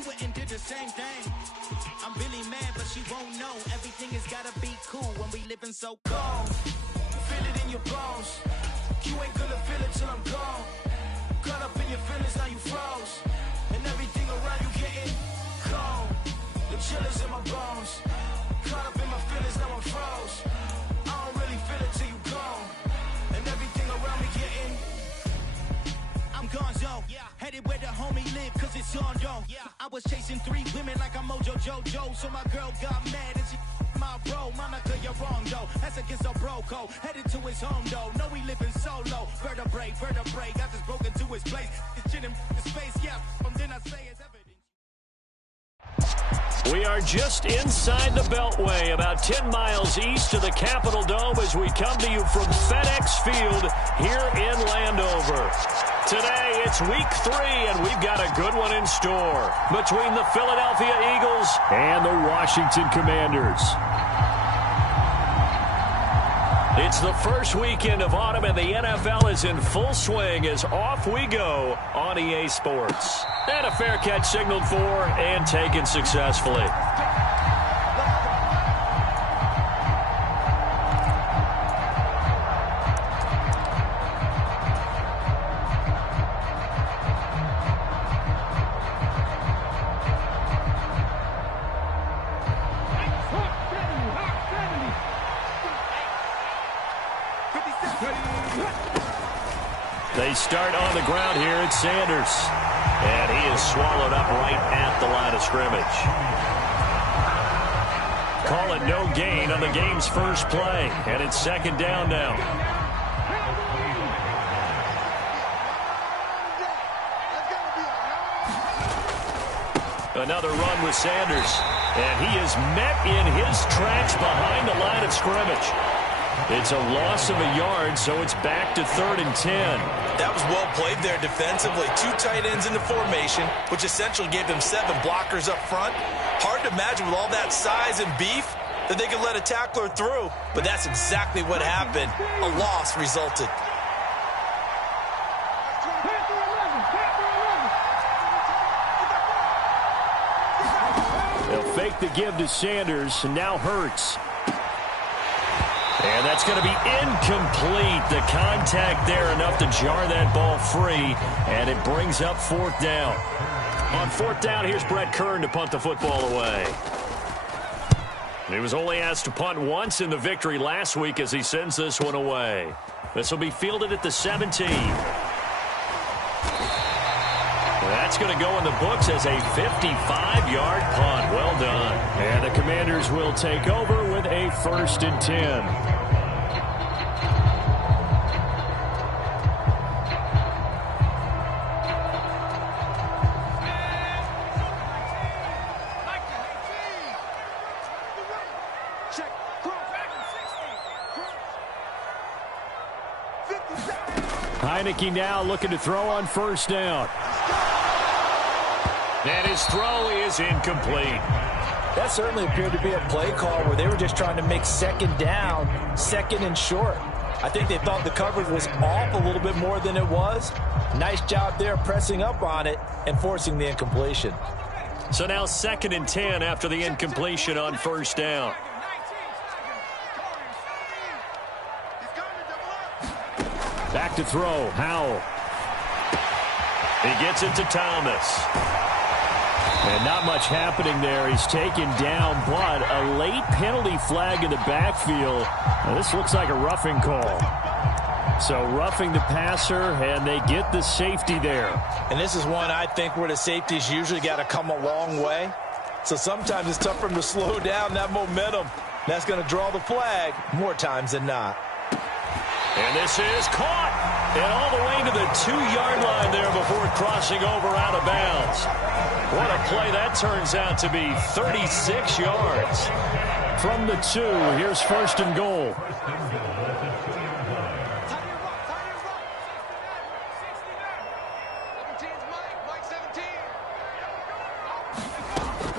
she went and did the same thing. I'm really mad, but she won't know. Everything has gotta be cool when we living so cold. Feel it in your bones. You ain't gonna feel it till I'm gone. Caught up in your feelings, now you froze. And everything around you getting cold. The chill is in my bones. Caught up in my feelings, now I'm froze. I don't really feel it till you gone. And everything around me getting, I'm gonzo. Headed where the homie live, cause it's on, yo. I was chasing 3 women like I'm Mojo Jojo. So my girl got mad and she my bro. Monica, you're wrong, though. That's against a bro code. Headed to his home, though. No, he living solo. Vertebrae. I just broke into his place. His chin in his face, yeah. Then I say it's evidence. We are just inside the Beltway, about 10 miles east of the Capitol Dome as we come to you from FedEx Field here in Landover. Today, it's week 3, and we've got a good one in store between the Philadelphia Eagles and the Washington Commanders. It's the first weekend of autumn, and the NFL is in full swing as off we go on EA Sports. And a fair catch signaled for and taken successfully. They start on the ground here. It's Sanders. And he is swallowed up right at the line of scrimmage. Call it no gain on the game's first play. And it's second down now. Another run with Sanders. And he is met in his tracks behind the line of scrimmage. It's a loss of a yard, so it's back to 3rd and 10. That was well played there defensively. 2 tight ends in the formation, which essentially gave them 7 blockers up front. Hard to imagine with all that size and beef that they could let a tackler through, but that's exactly what happened. A loss resulted. They'll fake the give to Sanders, and now Hurts. And that's going to be incomplete. The contact there enough to jar that ball free, and it brings up 4th down. On 4th down, here's Brett Kern to punt the football away. He was only asked to punt once in the victory last week as he sends this one away. This will be fielded at the 17. That's going to go in the books as a 55-yard punt. Well done. And the Commanders will take over with a 1st and 10. Heineke now looking to throw on 1st down. And his throw is incomplete. That certainly appeared to be a play call where they were just trying to make 2nd down, 2nd and short. I think they thought the coverage was off a little bit more than it was. Nice job there pressing up on it and forcing the incompletion. So now 2nd and 10 after the incompletion on 1st down. Back to throw, Howell. He gets it to Thomas. And not much happening there. He's taken down, but a late penalty flag in the backfield. Now, this looks like a roughing call. So roughing the passer, and they get the safety there. And this is one I think where the safeties usually got to come a long way. So sometimes it's tough for them to slow down that momentum. That's going to draw the flag more times than not. And this is caught. And all the way to the 2-yard line there before crossing over out of bounds. What a play that turns out to be. 36 yards. From the 2, here's 1st and goal.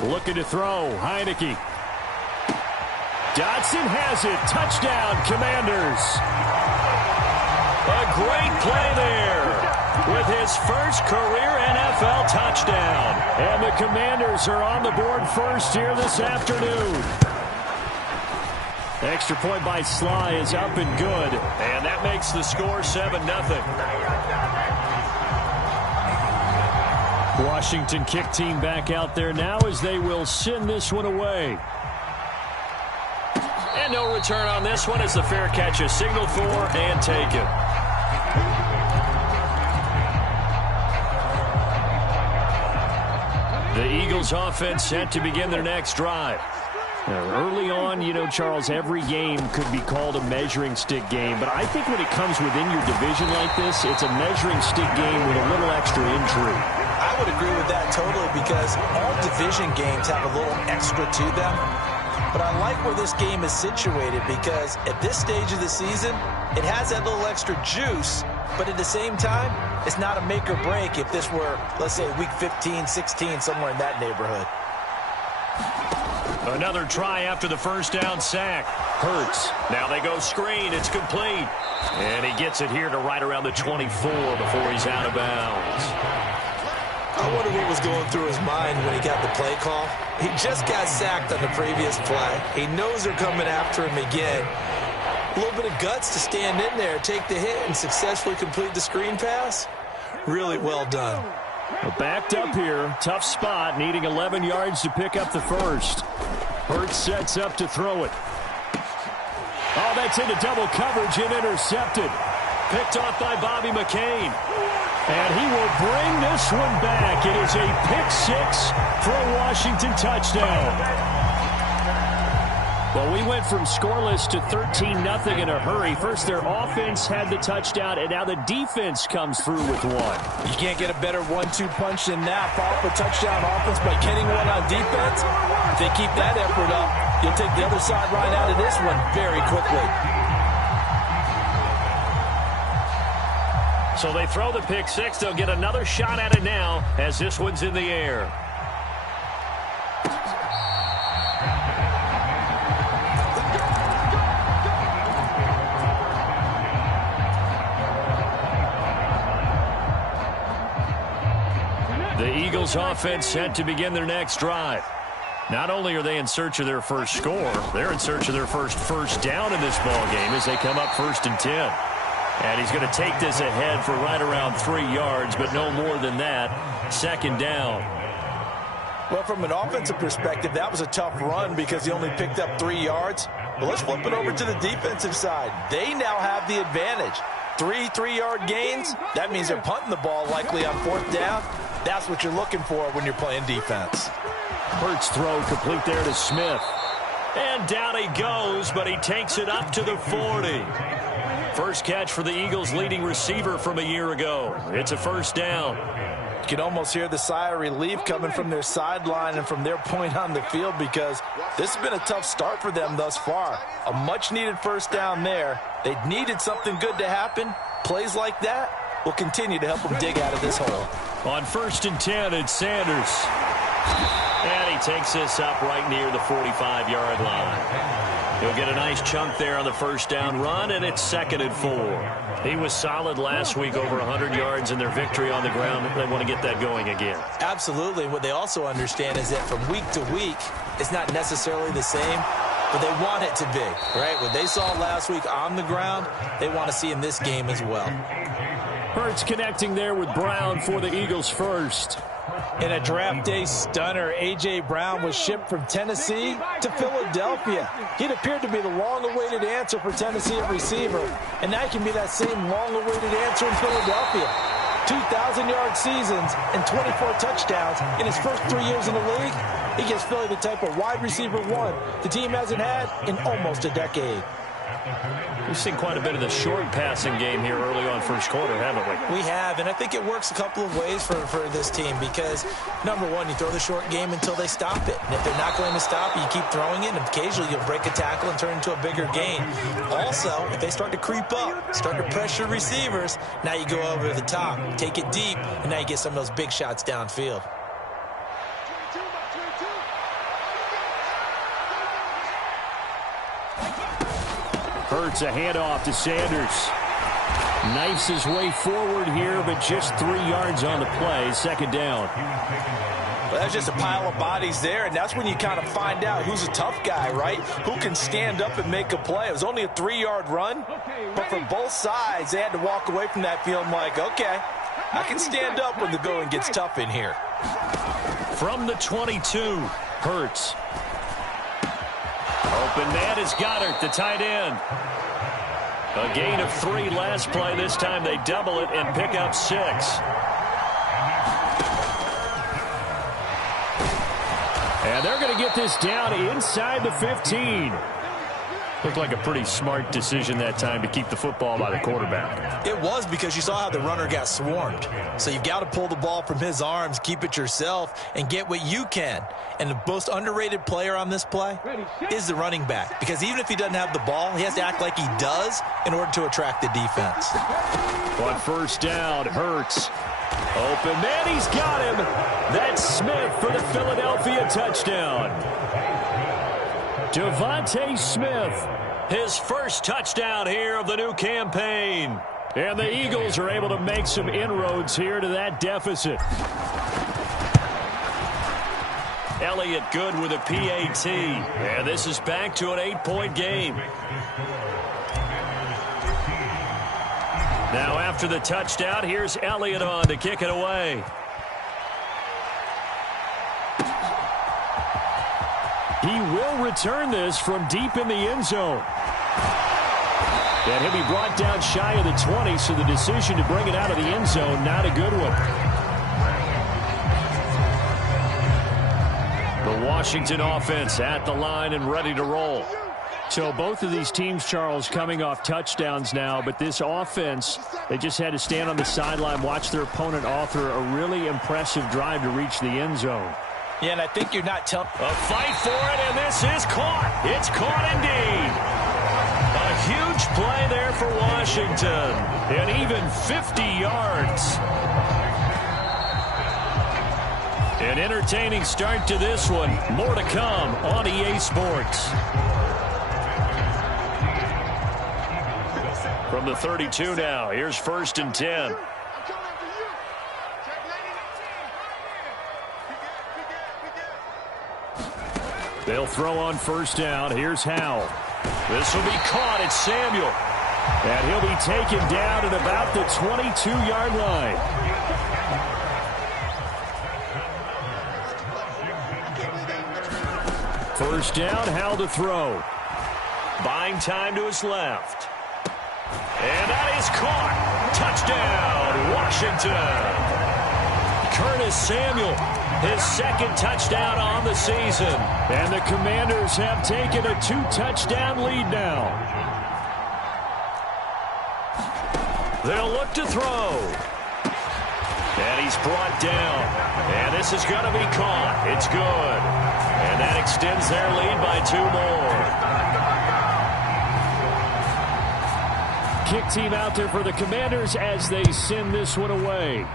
Looking to throw, Heineke. Dotson has it. Touchdown, Commanders. A great play there. with his first career NFL touchdown. And the Commanders are on the board first here this afternoon. Extra point by Sly is up and good. And that makes the score 7-0. Washington kick team back out there now as they will send this one away. And no return on this one as the fair catch is signaled for and taken. The Eagles offense set to begin their next drive. Now, early on, you know, Charles, every game could be called a measuring stick game, but I think when it comes within your division like this, it's a measuring stick game with a little extra intrigue. I would agree with that totally because all division games have a little extra to them. But I like where this game is situated because at this stage of the season, it has that little extra juice, but at the same time, it's not a make or break if this were, let's say, week 15, 16, somewhere in that neighborhood. Another try after the first down sack. Hurts. Now they go screen. It's complete. And he gets it here to right around the 24 before he's out of bounds. I wonder what was going through his mind when he got the play call. He just got sacked on the previous play. He knows they're coming after him again. A little bit of guts to stand in there, take the hit, and successfully complete the screen pass. Really well done. Backed up here. Tough spot. Needing 11 yards to pick up the first. Hurts sets up to throw it. Oh, that's into double coverage and intercepted. Picked off by Bobby McCain. And he will bring this one back. It is a pick-6 for a Washington touchdown. Well, we went from scoreless to 13-0 in a hurry. First, their offense had the touchdown, and now the defense comes through with one. You can't get a better 1-2 punch than that. Follow up a touchdown offense by getting one on defense. If they keep that effort up, you'll take the other sideline out of this one very quickly. So they throw the pick-6. They'll get another shot at it now as this one's in the air. The Eagles offense set to begin their next drive. Not only are they in search of their first score, they're in search of their first down in this ball game as they come up 1st and 10. And he's going to take this ahead for right around 3 yards, but no more than that. 2nd down. Well, from an offensive perspective, that was a tough run because he only picked up 3 yards. But let's flip it over to the defensive side. They now have the advantage. 3 3-yard gains. That means they're punting the ball likely on 4th down. That's what you're looking for when you're playing defense. Hurts throw complete there to Smith. And down he goes, but he takes it up to the 40. First catch for the Eagles' leading receiver from a year ago. It's a 1st down. You can almost hear the sigh of relief coming from their sideline and from their point on the field because this has been a tough start for them thus far. A much-needed 1st down there. They needed something good to happen. Plays like that will continue to help them dig out of this hole. On 1st and 10, it's Sanders. And he takes this up right near the 45-yard line. He'll get a nice chunk there on the 1st down run, and it's 2nd and 4. He was solid last week, over 100 yards in their victory on the ground. They want to get that going again. Absolutely. What they also understand is that from week to week, it's not necessarily the same, but they want it to be, right? What they saw last week on the ground, they want to see in this game as well. Hurts connecting there with Brown for the Eagles first. In a draft day stunner, A.J. Brown was shipped from Tennessee to Philadelphia. He'd appeared to be the long-awaited answer for Tennessee at receiver, and now he can be that same long-awaited answer in Philadelphia. 2,000-yard seasons and 24 touchdowns in his first 3 years in the league. He gives Philly the type of wide receiver one the team hasn't had in almost a decade. We've seen quite a bit of the short passing game here early on first quarter, haven't we? We have, and I think it works a couple of ways for this team because, number one, you throw the short game until they stop it. And if they're not going to stop it, you keep throwing it, and occasionally you'll break a tackle and turn into a bigger gain. Also, if they start to creep up, start to pressure receivers, now you go over the top, take it deep, and now you get some of those big shots downfield. Hurts a handoff to Sanders. Knifes his way forward here, but just 3 yards on the play. Second down. Well, that's just a pile of bodies there, and that's when you kind of find out who's a tough guy, right? Who can stand up and make a play. It was only a 3-yard run, but for both sides, they had to walk away from that feeling like, okay, I can stand up when the going gets tough in here. From the 22, Hurts. Open man is Goddard, the tight end. A gain of 3 last play. This time they double it and pick up 6. And they're going to get this down inside the 15. Looked like a pretty smart decision that time to keep the football by the quarterback. It was, because you saw how the runner got swarmed. So you've got to pull the ball from his arms, keep it yourself, and get what you can. And the most underrated player on this play is the running back. Because even if he doesn't have the ball, he has to act like he does in order to attract the defense. On first down, Hurts. Open man, he's got him. That's Smith for the Philadelphia touchdown. Devontae Smith, his first touchdown here of the new campaign. And the Eagles are able to make some inroads here to that deficit. Elliott good with a PAT. And this is back to an 8-point game. Now after the touchdown, here's Elliott on to kick it away. He will return this from deep in the end zone. And he'll be brought down shy of the 20, so the decision to bring it out of the end zone, not a good one. The Washington offense at the line and ready to roll. So both of these teams, Charles, coming off touchdowns now, but this offense, they just had to stand on the sideline, watch their opponent author a really impressive drive to reach the end zone. Yeah, and I think you're not telling... A fight for it, and this is caught. It's caught indeed. A huge play there for Washington. And even 50 yards. An entertaining start to this one. More to come on EA Sports. From the 32 now, here's 1st and 10. They'll throw on first down. Here's Howell. This will be caught. It's Samuel. And he'll be taken down at about the 22-yard line. First down, Howell to throw. Buying time to his left. And that is caught. Touchdown, Washington. Curtis Samuel, his second touchdown on the season. And the Commanders have taken a 2-touchdown lead now. They'll look to throw. And he's brought down. And this is going to be caught. It's good. And that extends their lead by 2 more. Kick team out there for the Commanders as they send this one away.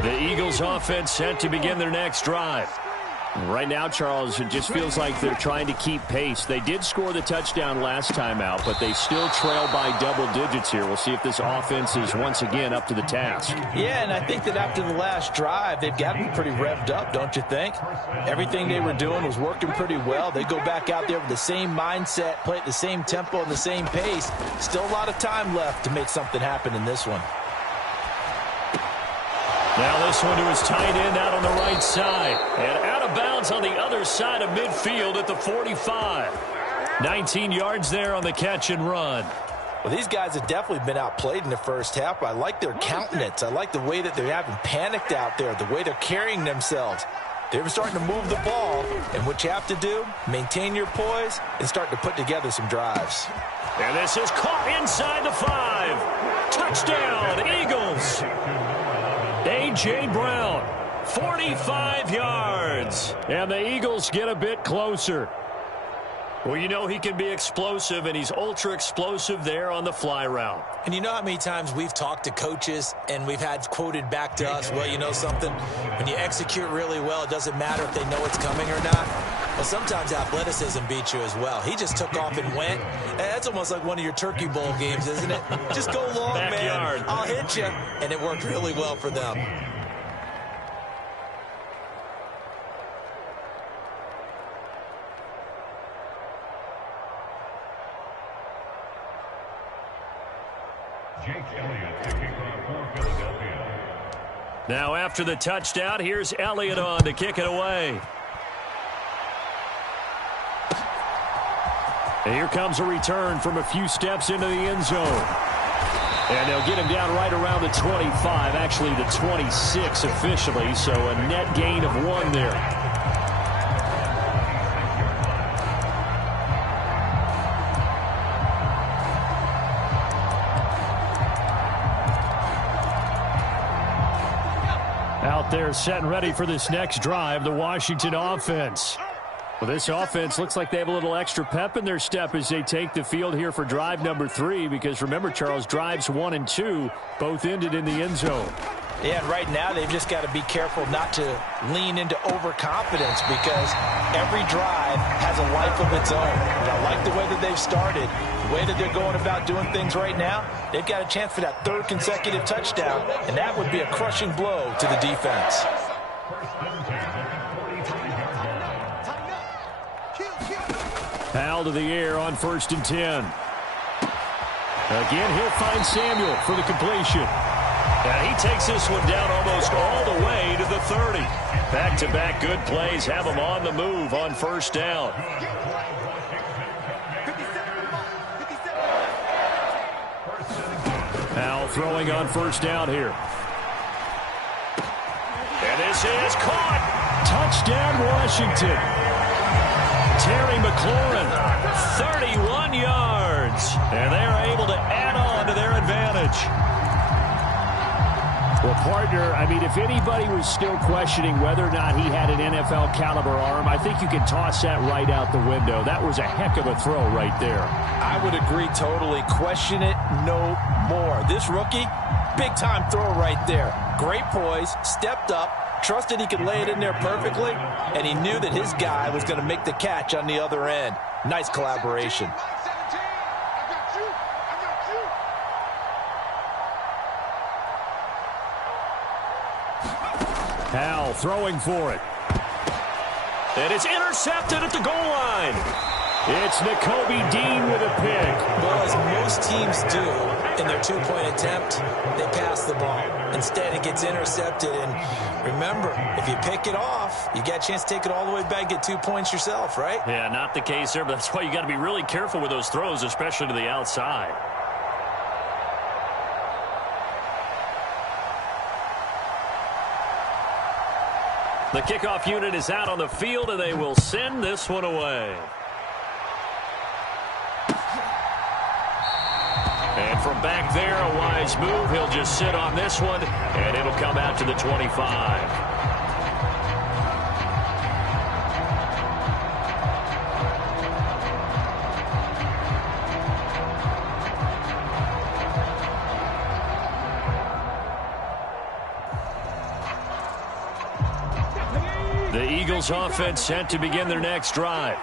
The Eagles offense set to begin their next drive. Right now, Charles, it just feels like they're trying to keep pace. They did score the touchdown last time out, but they still trail by double digits here. We'll see if this offense is once again up to the task. Yeah, and I think that after the last drive, they've got to be pretty revved up, don't you think? Everything they were doing was working pretty well. They go back out there with the same mindset, play at the same tempo and the same pace. Still a lot of time left to make something happen in this one. Now this one to his tight end out on the right side. And out of bounds on the other side of midfield at the 45. 19 yards there on the catch and run. Well, these guys have definitely been outplayed in the first half, but I like their countenance. I like the way that they're having panicked out there, the way they're carrying themselves. They're starting to move the ball, and what you have to do, maintain your poise and start to put together some drives. And this is caught inside the 5. Touchdown, Eagles. A.J. Brown, 45 yards. And the Eagles get a bit closer. Well, you know he can be explosive, and he's ultra-explosive there on the fly route. And you know how many times we've talked to coaches and we've had quoted back to us, well, you know something? When you execute really well, it doesn't matter if they know it's coming or not. Well, sometimes athleticism beats you as well. He just took off and went. That's almost like one of your Turkey Bowl games, isn't it? Just go long, Backyard. man. I'll hit you. And it worked really well for them. Now after the touchdown, here's Elliott on to kick it away. And here comes a return from a few steps into the end zone. And they'll get him down right around the 25, actually the 26 officially, so a net gain of 1 there. Out there set and ready for this next drive, the Washington offense. Well, this offense looks like they have a little extra pep in their step as they take the field here for drive number 3, because remember, Charles, drives 1 and 2 both ended in the end zone. Yeah, and right now they've just got to be careful not to lean into overconfidence, because every drive has a life of its own. And I like the way that they've started, the way that they're going about doing things right now. They've got a chance for that 3rd consecutive touchdown, and that would be a crushing blow to the defense. Powell to the air on 1st and 10. Again, he'll find Samuel for the completion. And he takes this one down almost all the way to the 30. Back-to-back good plays have him on the move on 1st down. Powell throwing on 1st down here. And this is caught. Touchdown, Washington. Terry McLaurin, 31 yards. And they are able to add on to their advantage. Well, partner, I mean, if anybody was still questioning whether or not he had an NFL caliber arm, I think you can toss that right out the window. That was a heck of a throw right there. I would agree totally. Question it no more. This rookie, big-time throw right there. Great poise, stepped up, trusted he could lay it in there perfectly, and he knew that his guy was going to make the catch on the other end. Nice collaboration. Powell throwing for it. And it's intercepted at the goal line. It's Nakobe Dean with a pick. Well, as most teams do in their 2-point attempt, they pass the ball. Instead, it gets intercepted. And remember, if you pick it off, you get a chance to take it all the way back, get 2 points yourself, right? Yeah, not the case there, but that's why you got to be really careful with those throws, especially to the outside. The kickoff unit is out on the field, and they will send this one away. And from back there, a wise move. He'll just sit on this one, and it'll come out to the 25. The Eagles offense set to begin their next drive.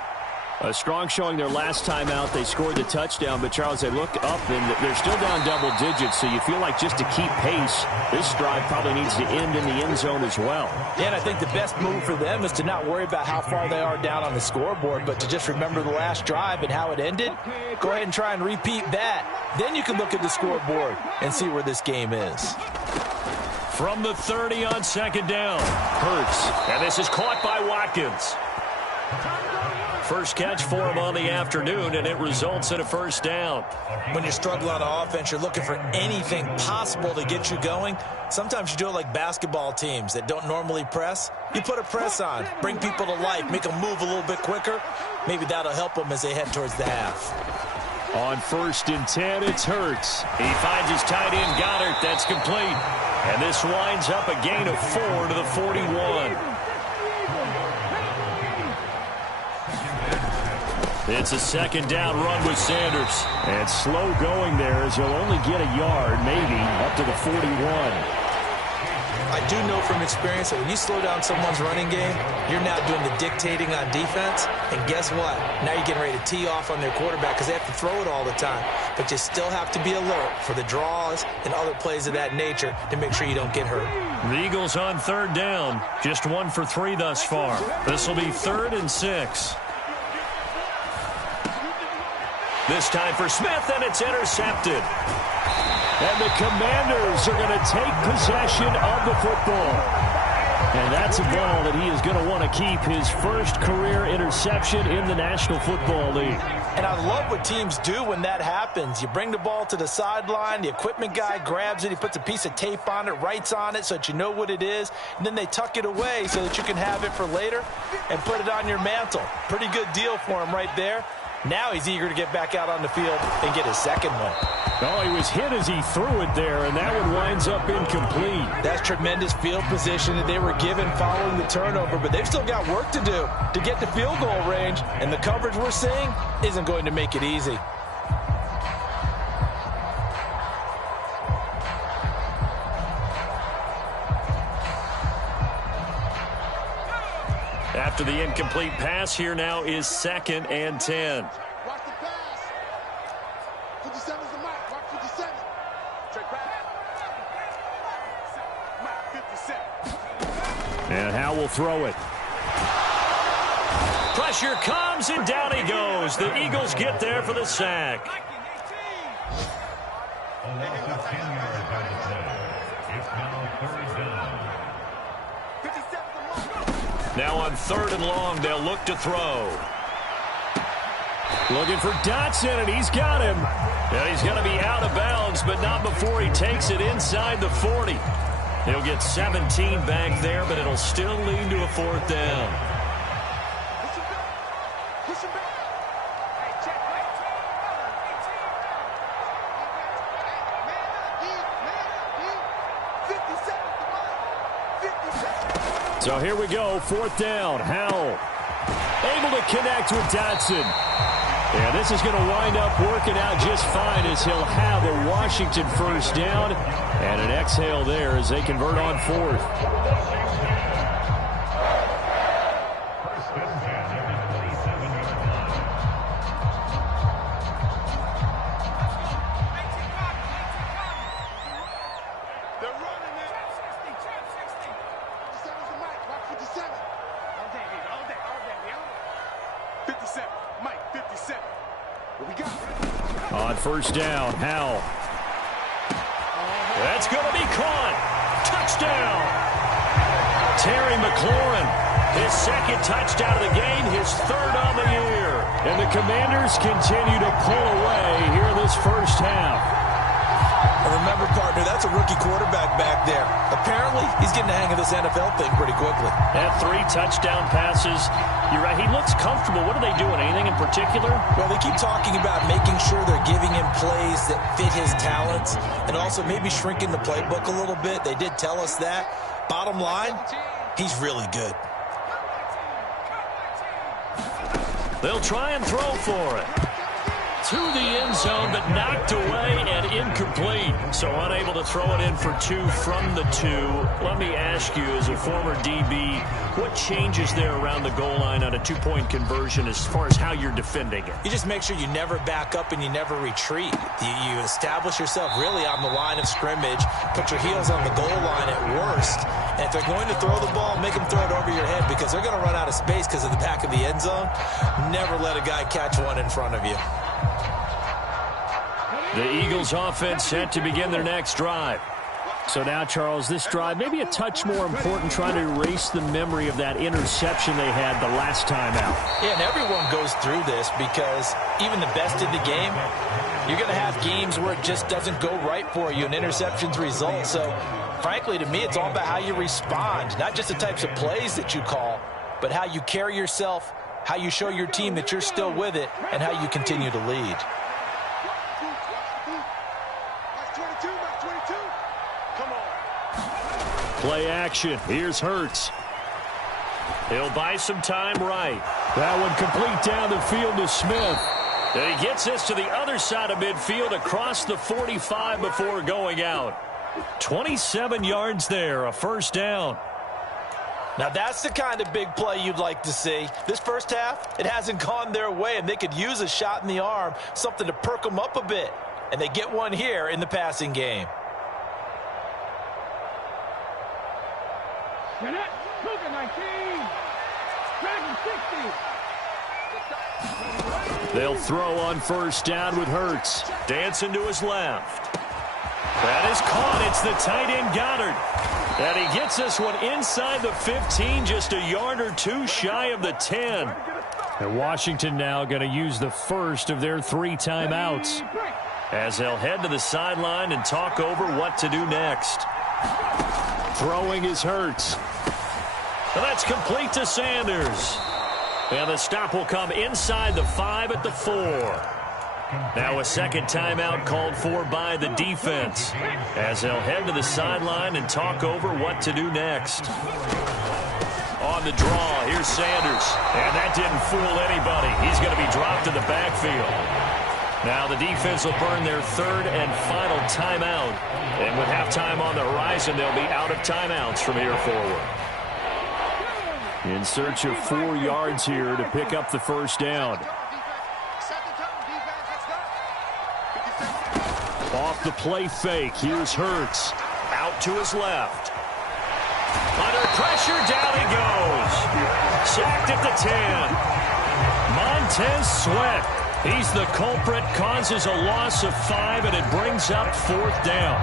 A strong showing their last time out. They scored the touchdown, but Charles, they look up and they're still down double digits, so you feel like just to keep pace, this drive probably needs to end in the end zone as well. Yeah, and I think the best move for them is to not worry about how far they are down on the scoreboard, but to just remember the last drive and how it ended. Go ahead and try and repeat that. Then you can look at the scoreboard and see where this game is. From the 30 on second down, Hurts. And this is caught by Watkins. First catch for him on the afternoon, and it results in a first down. When you struggle on offense, you're looking for anything possible to get you going. Sometimes you do it like basketball teams that don't normally press. You put a press on, bring people to life, make them move a little bit quicker. Maybe that'll help them as they head towards the half. On 1st and 10, it's Hurts. He finds his tight end, Goddard. That's complete. And this winds up a gain of 4 to the 41. It's a second down run with Sanders. And slow going there as he'll only get a yard, maybe, up to the 41. I do know from experience that when you slow down someone's running game, you're now doing the dictating on defense. And guess what? Now you're getting ready to tee off on their quarterback because they have to throw it all the time. But you still have to be alert for the draws and other plays of that nature to make sure you don't get hurt. The Eagles on 3rd down. Just 1 for 3 thus far. This will be 3rd and 6. This time for Smith, and it's intercepted. And the Commanders are going to take possession of the football. And that's a ball that he is going to want to keep, his first career interception in the National Football League. And I love what teams do when that happens. You bring the ball to the sideline, the equipment guy grabs it, he puts a piece of tape on it, writes on it so that you know what it is, and then they tuck it away so that you can have it for later and put it on your mantle. Pretty good deal for him right there. Now he's eager to get back out on the field and get his second one. Oh, he was hit as he threw it there, and that one winds up incomplete. That's tremendous field position that they were given following the turnover, but they've still got work to do to get to field goal range, and the coverage we're seeing isn't going to make it easy. After the incomplete pass, here now is 2nd and 10. Watch the pass. 57's the mark. Watch 57. Straight pass. Mark 57. And Howe will throw it. Pressure comes, and down he goes. The Eagles get there for the sack. Now on 3rd and long, they'll look to throw. Looking for Dotson, and he's got him. And he's going to be out of bounds, but not before he takes it inside the 40. He'll get 17 back there, but it'll still lead to a 4th down. So here we go, 4th down. Howell able to connect with Dotson. And this is going to wind up working out just fine as he'll have a Washington first down. And an exhale there as they convert on 4th. On 1st down, Howell. That's going to be caught. Touchdown. Terry McLaurin, his 2nd touchdown of the game, his 3rd on the year. And the Commanders continue to pull away here in this first half. And remember, partner, that's a rookie quarterback back there. Apparently, he's getting the hang of this NFL thing pretty quickly. Had 3 touchdown passes. You're right, he looks comfortable. What are they doing? Anything in particular? Well, they keep talking about making sure they're giving him plays that fit his talents and also maybe shrinking the playbook a little bit. They did tell us that. Bottom line, he's really good. They'll try and throw for it. to the end zone, but knocked away and incomplete. So unable to throw it in for 2 from the 2. Let me ask you, as a former DB, what changes there around the goal line on a 2-point conversion as far as how you're defending it? You just make sure you never back up and you never retreat. You establish yourself really on the line of scrimmage, put your heels on the goal line at worst, and if they're going to throw the ball, make them throw it over your head because they're going to run out of space because of the back of the end zone. Never let a guy catch one in front of you. The Eagles offense set to begin their next drive. So now, Charles, this drive maybe a touch more important, trying to erase the memory of that interception they had the last time out. Yeah, and everyone goes through this because even the best in the game, you're going to have games where it just doesn't go right for you and interceptions result. So, frankly, to me, it's all about how you respond, not just the types of plays that you call, but how you carry yourself, how you show your team that you're still with it, and how you continue to lead. Play action. Here's Hurts. He'll buy some time right. That one complete down the field to Smith. And he gets this to the other side of midfield across the 45 before going out. 27 yards there, a first down. Now that's the kind of big play you'd like to see. This first half, it hasn't gone their way, and they could use a shot in the arm, something to perk them up a bit. And they get one here in the passing game. They'll throw on first down with Hurts. Dancing to his left. That is caught. It's the tight end Goddard. And he gets this one inside the 15, just a yard or 2 shy of the 10. And Washington now going to use the first of their 3 timeouts as they'll head to the sideline and talk over what to do next. Throwing is Hurts. And that's complete to Sanders. And the stop will come inside the 5 at the 4. Now a second timeout called for by the defense as they'll head to the sideline and talk over what to do next. On the draw, here's Sanders. And that didn't fool anybody. He's going to be dropped in the backfield. Now the defense will burn their 3rd and final timeout. And with halftime on the horizon, they'll be out of timeouts from here forward. In search of 4 yards here to pick up the first down. Off the play fake, here's Hurts. Out to his left. Under pressure, down he goes. Sacked at the 10. Montez Sweat. He's the culprit, causes a loss of 5, and it brings up 4th down.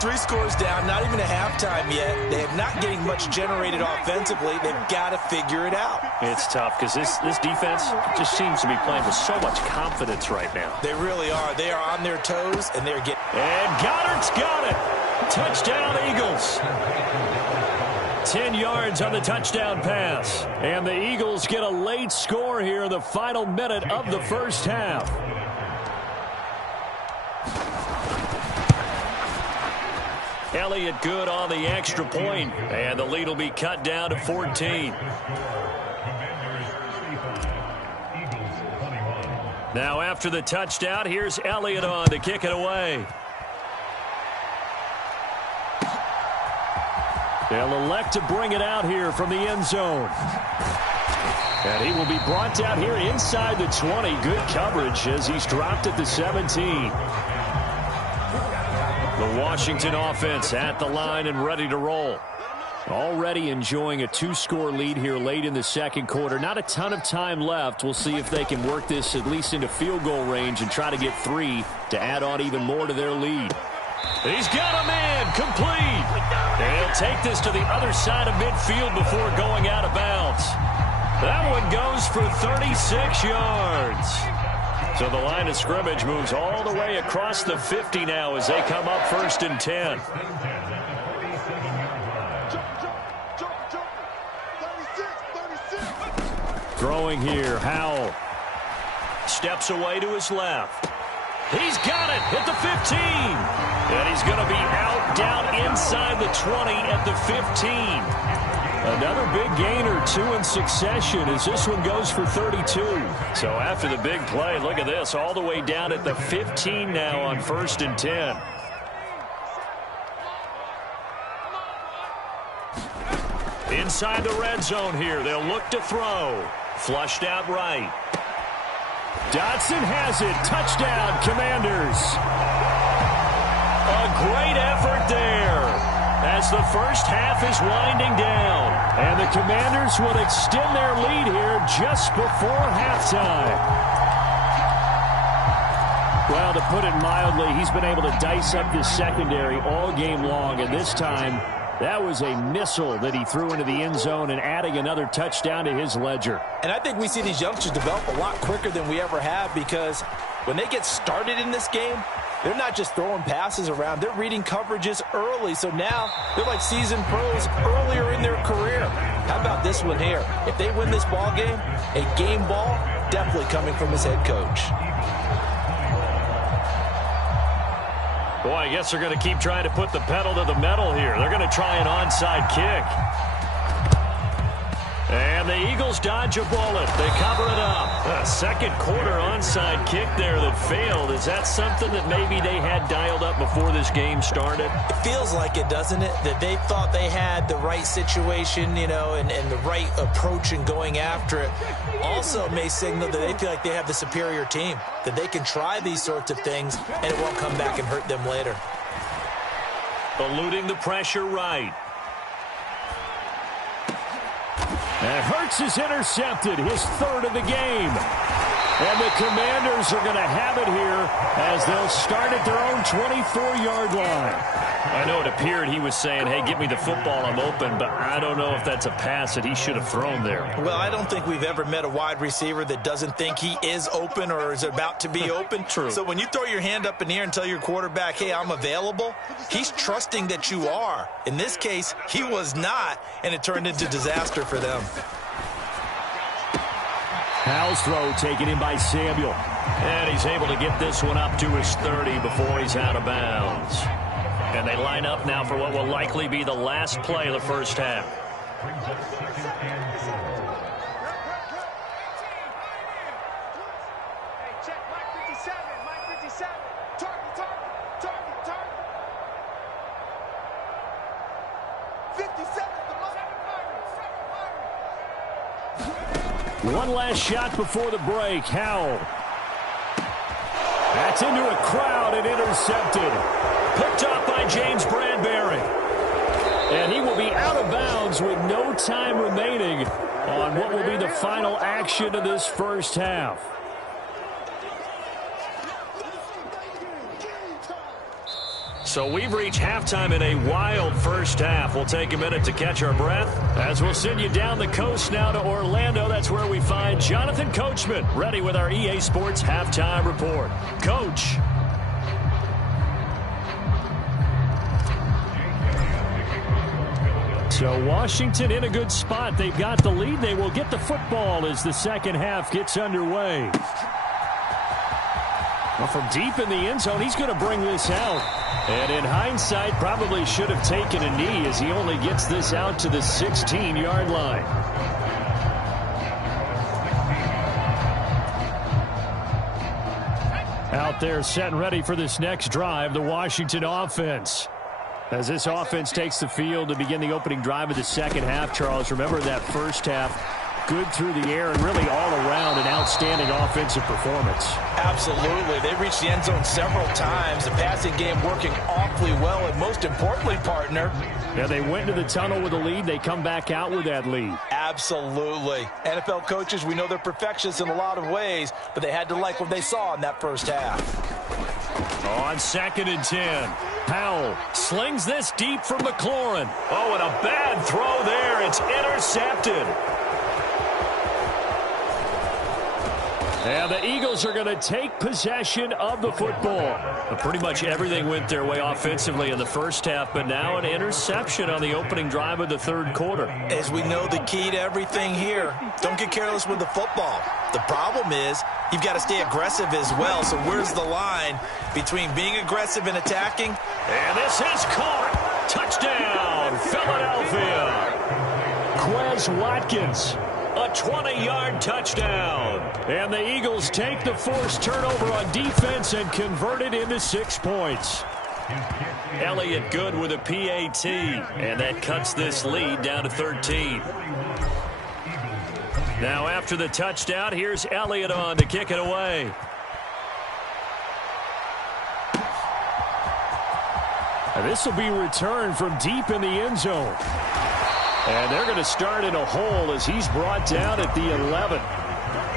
3 scores down, not even a halftime yet. They're not getting much generated offensively. They've got to figure it out. It's tough because this defense just seems to be playing with so much confidence right now. They really are. They are on their toes, and they're getting... And Goddard's got it. Touchdown, Eagles. 10 yards on the touchdown pass. And the Eagles get a late score here in the final minute of the first half. Elliott good on the extra point, and the lead will be cut down to 14. Now after the touchdown, here's Elliott on to kick it away. They'll elect to bring it out here from the end zone. And he will be brought down here inside the 20. Good coverage as he's dropped at the 17. The Washington offense at the line and ready to roll. Already enjoying a 2-score lead here late in the second quarter. Not a ton of time left. We'll see if they can work this at least into field goal range and try to get 3 to add on even more to their lead. He's got a man complete. And he'll take this to the other side of midfield before going out of bounds. That one goes for 36 yards. So the line of scrimmage moves all the way across the 50 now as they come up 1st and 10. Throwing here, Howell. Steps away to his left. He's got it at the 15. And he's going to be out down inside the 20 at the 15. Another big gainer, 2 in succession, as this one goes for 32. So after the big play, look at this, all the way down at the 15 now on 1st and 10. Inside the red zone here, they'll look to throw. Flushed out right. Dotson has it. Touchdown, Commanders. A great effort there as the first half is winding down. And the Commanders will extend their lead here just before halftime. Well, to put it mildly, he's been able to dice up this secondary all game long, and this time that was a missile that he threw into the end zone and adding another touchdown to his ledger. And I think we see these youngsters develop a lot quicker than we ever have, because when they get started in this game, they're not just throwing passes around. They're reading coverages early. So now they're like seasoned pros earlier in their career. How about this one here? If they win this ball game, a game ball definitely coming from his head coach. Boy, I guess they're going to keep trying to put the pedal to the metal here. They're going to try an onside kick. And the Eagles dodge a bullet. They cover it up. A second quarter onside kick there that failed. Is that something that maybe they had dialed up before this game started? It feels like it, doesn't it? That they thought they had the right situation, you know, and the right approach in going after it. Also may signal that they feel like they have the superior team, that they can try these sorts of things and it won't come back and hurt them later. Eluding the pressure right. And Hurts is intercepted, his 3rd of the game. And the Commanders are going to have it here as they'll start at their own 24-yard line. I know it appeared he was saying, hey, give me the football, I'm open, but I don't know if that's a pass that he should have thrown there. Well, I don't think we've ever met a wide receiver that doesn't think he is open or is about to be open. True. So when you throw your hand up in the air and tell your quarterback, hey, I'm available, he's trusting that you are. In this case, he was not, and it turned into disaster for them. Howell's throw taken in by Samuel. And he's able to get this one up to his 30 before he's out of bounds. And they line up now for what will likely be the last play of the first half. Check, Mike 57, Mike 57. Target. 57, One last shot before the break. Howell. That's into a crowd and intercepted. Picked up by James Bradbury. And he will be out of bounds with no time remaining on what will be the final action of this first half. So we've reached halftime in a wild first half. We'll take a minute to catch our breath as we'll send you down the coast now to Orlando. That's where we find Jonathan Coachman ready with our EA Sports Halftime Report. Coach. So Washington in a good spot. They've got the lead. They will get the football as the second half gets underway. Well, from deep in the end zone, he's going to bring this out. And in hindsight, probably should have taken a knee as he only gets this out to the 16-yard line. Out there set and ready for this next drive, the Washington offense. As this offense takes the field to begin the opening drive of the second half, Charles, remember that first half, good through the air and really all around an outstanding offensive performance. Absolutely. They reached the end zone several times. The passing game working awfully well, and most importantly, partner. Yeah, they went into the tunnel with a lead. They come back out with that lead. Absolutely. NFL coaches, we know they're perfectionists in a lot of ways, but they had to like what they saw in that first half. On 2nd and 10, Howell slings this deep from McLaurin. Oh, and a bad throw there. It's intercepted. And the Eagles are going to take possession of the football. But pretty much everything went their way offensively in the first half, but now an interception on the opening drive of the third quarter. As we know, the key to everything here, don't get careless with the football. The problem is you've got to stay aggressive as well. So where's the line between being aggressive and attacking? And this is caught. Touchdown, Philadelphia. Quez Watkins. A 20-yard touchdown. And the Eagles take the forced turnover on defense and convert it into 6 points. Elliott Good with a PAT. And that cuts this lead down to 13. Now after the touchdown, here's Elliott on to kick it away. And this will be returned from deep in the end zone. And they're going to start in a hole as he's brought down at the 11.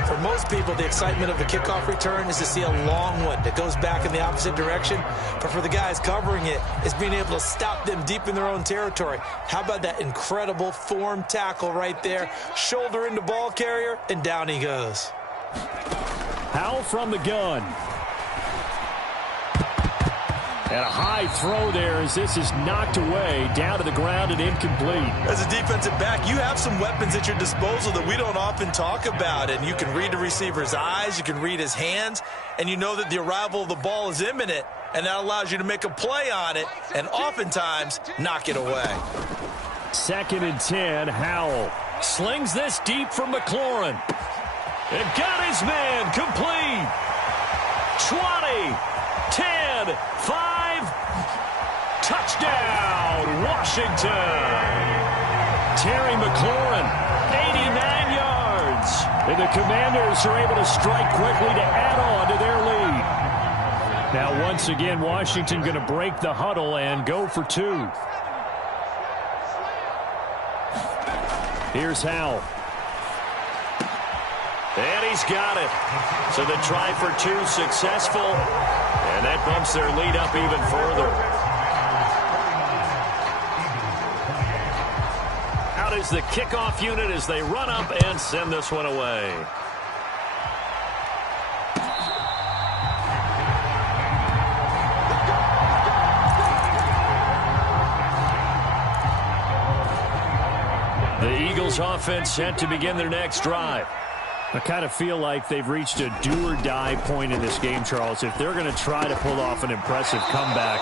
For most people, the excitement of the kickoff return is to see a long one that goes back in the opposite direction. But for the guys covering it, it's being able to stop them deep in their own territory. How about that incredible form tackle right there? Shoulder into ball carrier, and down he goes. Howell from the gun. And a high throw there as this is knocked away, down to the ground and incomplete. As a defensive back, you have some weapons at your disposal that we don't often talk about. And you can read the receiver's eyes, you can read his hands, and you know that the arrival of the ball is imminent. And that allows you to make a play on it and oftentimes knock it away. 2nd and 10, Howell slings this deep from McLaurin. And got his man complete. 20, 10, 5. Touchdown, Washington. Terry McLaurin, 89 yards. And the Commanders are able to strike quickly to add on to their lead. Now, once again, Washington going to break the huddle and go for 2. Here's Howell. And he's got it. So the try for 2 successful. And that bumps their lead up even further. Out is the kickoff unit as they run up and send this one away. The Eagles offense set to begin their next drive. I kind of feel like they've reached a do-or-die point in this game, Charles. If they're going to try to pull off an impressive comeback,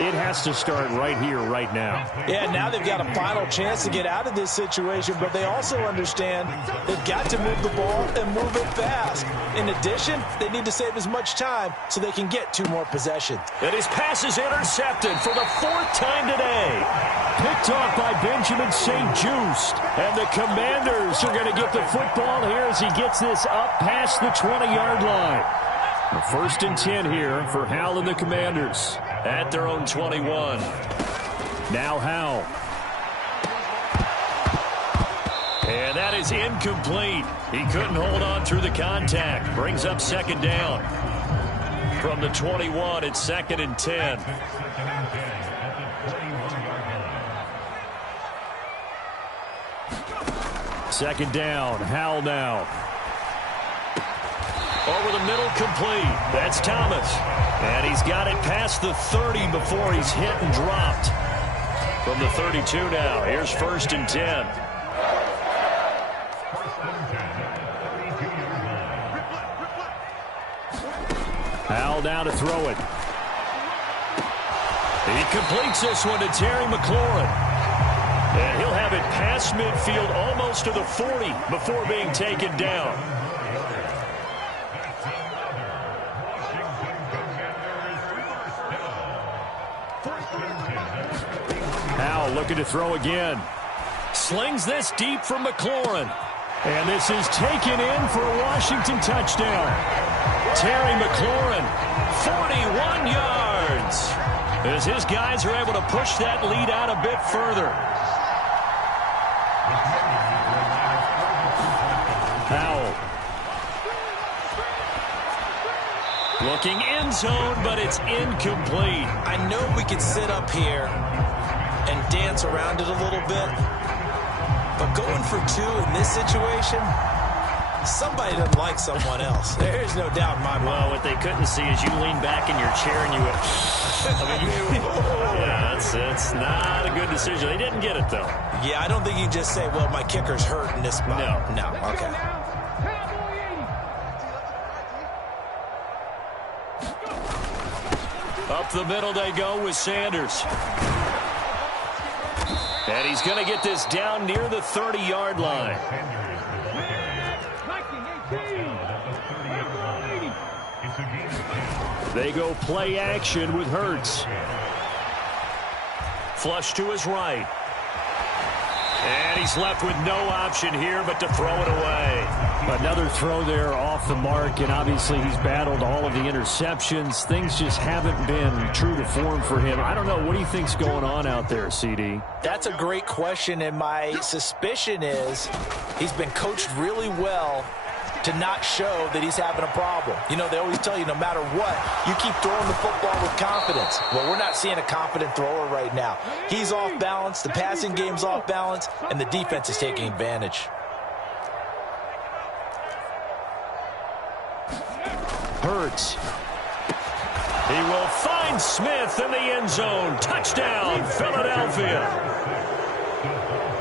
it has to start right here, right now. Yeah, now they've got a final chance to get out of this situation, but they also understand they've got to move the ball and move it fast. In addition, they need to save as much time so they can get 2 more possessions. And his pass is intercepted for the 4th time today. Picked off by Benjamin St-Juste. And the Commanders are going to get the football here as he gets this up past the 20-yard line. The 1st and 10 here for Howell and the Commanders at their own 21. Now Howell. And that is incomplete. He couldn't hold on through the contact. Brings up 2nd down. From the 21, it's 2nd and 10. Second down, Howell now. Over the middle, complete. That's Thomas. And he's got it past the 30 before he's hit and dropped. From the 32 now, here's 1st and 10. Howell down to throw it. He completes this one to Terry McLaurin. And he'll have it past midfield almost to the 40 before being taken down. Howell looking to throw again. Slings this deep from McLaurin. And this is taken in for a Washington touchdown. Terry McLaurin, 41 yards. As his guys are able to push that lead out a bit further. Howell. Looking end zone, but it's incomplete. I know we could sit up here and dance around it a little bit, but going for 2 in this situation, somebody doesn't like someone else. There's no doubt in my mind. Well, what they couldn't see is you lean back in your chair and you went, yeah, that's not a good decision. They didn't get it, though. Yeah, I don't think you can just say, well, my kicker's hurt in this spot. No, okay. Up the middle they go with Sanders. And he's going to get this down near the 30-yard line. They go play action with Hurts. Flush to his right. And he's left with no option here but to throw it away. Another throw there off the mark, and obviously he's battled all of the interceptions. Things just haven't been true to form for him. I don't know. What do you think's going on out there, CD? That's a great question, and my suspicion is he's been coached really well to not show that he's having a problem. You know, they always tell you no matter what, you keep throwing the football with confidence. Well, we're not seeing a confident thrower right now. He's off balance, the passing game's off balance, and the defense is taking advantage. Hurts. He will find Smith in the end zone. Touchdown, Philadelphia.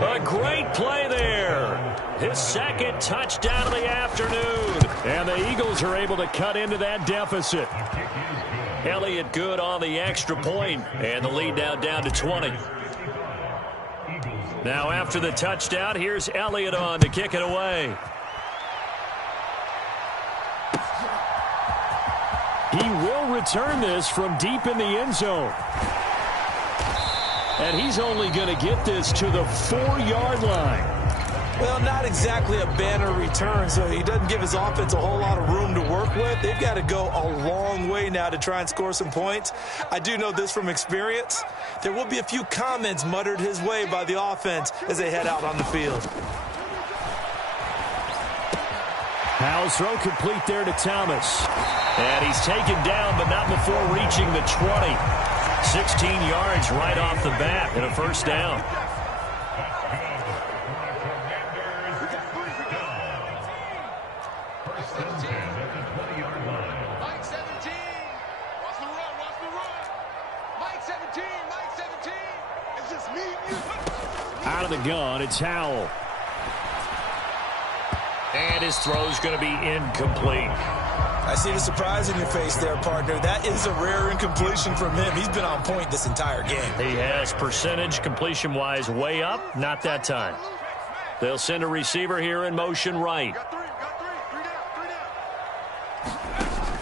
A great play there. His second touchdown of the afternoon. And the Eagles are able to cut into that deficit. Elliott good on the extra point, and the lead now down to 20. Now after the touchdown, here's Elliott on to kick it away. He will return this from deep in the end zone. And he's only going to get this to the 4-yard line. Well, not exactly a banner return, so he doesn't give his offense a whole lot of room to work with. They've got to go a long way now to try and score some points. I do know this from experience. There will be a few comments muttered his way by the offense as they head out on the field. Howell's throw complete there to Thomas. And he's taken down, but not before reaching the 20. 16 yards right off the bat and a first down. Mike 17. Watch the run, watch the run. Mike 17, Mike 17. It's just me and you. Out of the gun, it's Howell. And his throw's going to be incomplete. I see the surprise in your face there, partner. That is a rare incompletion from him. He's been on point this entire game. He has percentage completion-wise way up. Not that time. They'll send a receiver here in motion right.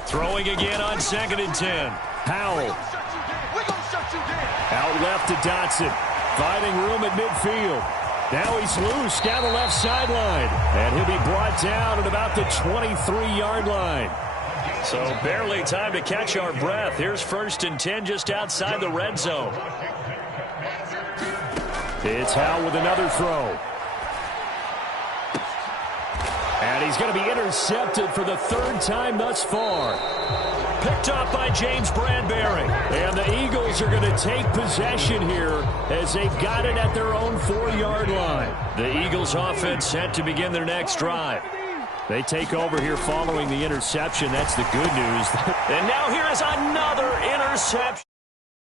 Throwing again on 2nd and 10. Howell. Out left to Dotson. Finding room at midfield. Now he's loose down the left sideline. And he'll be brought down at about the 23-yard line. So barely time to catch our breath. Here's 1st and 10 just outside the red zone. It's Howell with another throw. And he's going to be intercepted for the 3rd time thus far. Picked up by James Bradbury. And the Eagles are going to take possession here as they've got it at their own 4-yard line. The Eagles offense set to begin their next drive. They take over here following the interception. That's the good news. And now here is another interception.